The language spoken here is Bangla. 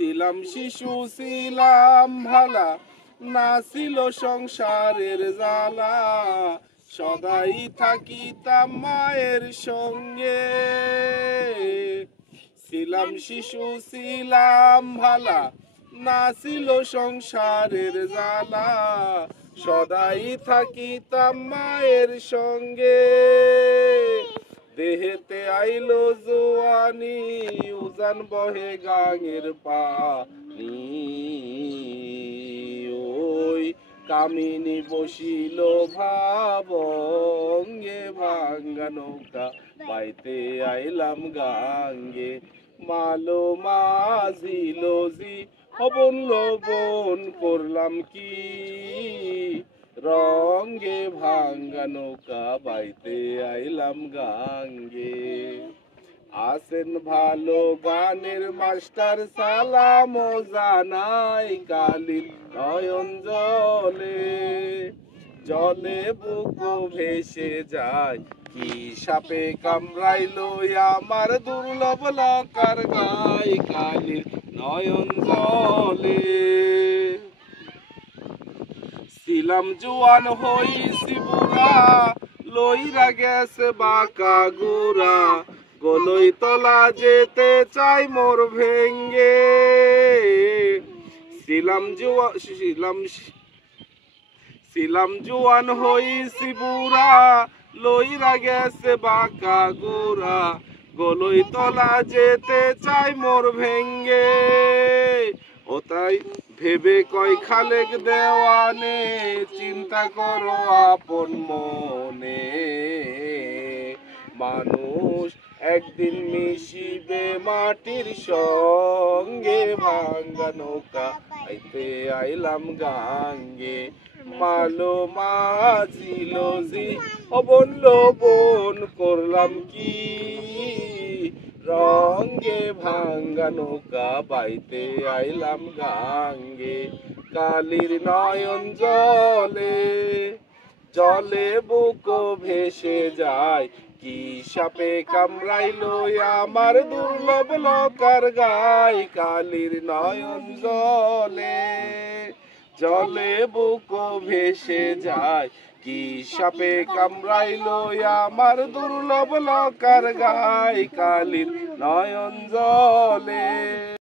ছিলাম শিশু ছিলাম ভালা, না ছিল সংসারের জ্বালা, সদাই থাকিতাম মায়ের সঙ্গে। ছিলাম শিশু ছিলাম ভালা, না ছিল সংসারের জ্বালা, সদাই থাকিতাম মায়ের সঙ্গে। দেহেতে আইলো জোয়ানি, উজান বহে গাঙের পানি, ওই কামিনী বসিল ভাবঙ্গে, ভাঙ্গা নৌকা বাইতে আইলাম গাঙ্গে। মালো মাঝিল জি হবন লবণ করলাম কি, রঙ্গে ভাঙ্গা নৌকা বাইতে আইলাম গাঙ্গে। আছেন ভালো গানের মাস্টার, সালাম জানাই কালির নয়ন জলে। জলে বুক ভেসে যায়, কি সাপে কামড়াইলো আমার দুর্লভ লকার গায়, কালির নয়ন জলে। ছিলাম জোয়ান হইছি বুড়া, লইরা গেছে বাঁকা গুড়া, গলই তলা যেতে চাই মোর ভেঙ্গে। ছিলাম জোয়ান হইছি বুড়া, লইরা গেছে বাঁকা গুড়া, গলই তলা যেতে চাই মোর ভেঙ্গে। ও তাই ভেবে কয় খালেক দেওয়ানে, চিন্তা করো আপন মনে। মানুষ একদিন মিশিবে মাটির সঙ্গে, ভাঙ্গা নৌকা আইতে আইলাম গাঙ্গে। মালো মাঝিল জি হবন লবণ করলাম কি, রঙ্গে ভাঙ্গা নৌকা বাইতে আইলাম গাঙ্গে। কালির নয়ন জলে, জলে বুক ভেসে যায়, কি সাপে কামড়াইলো আমার দুর্লভ লকার গায়, কালির নয়ন জলে। জলে বুক ভেসে যায়, কি সাপে কামড়াইলো আমার দুর্লভ লকার গায়, কালির নয়ন জলে।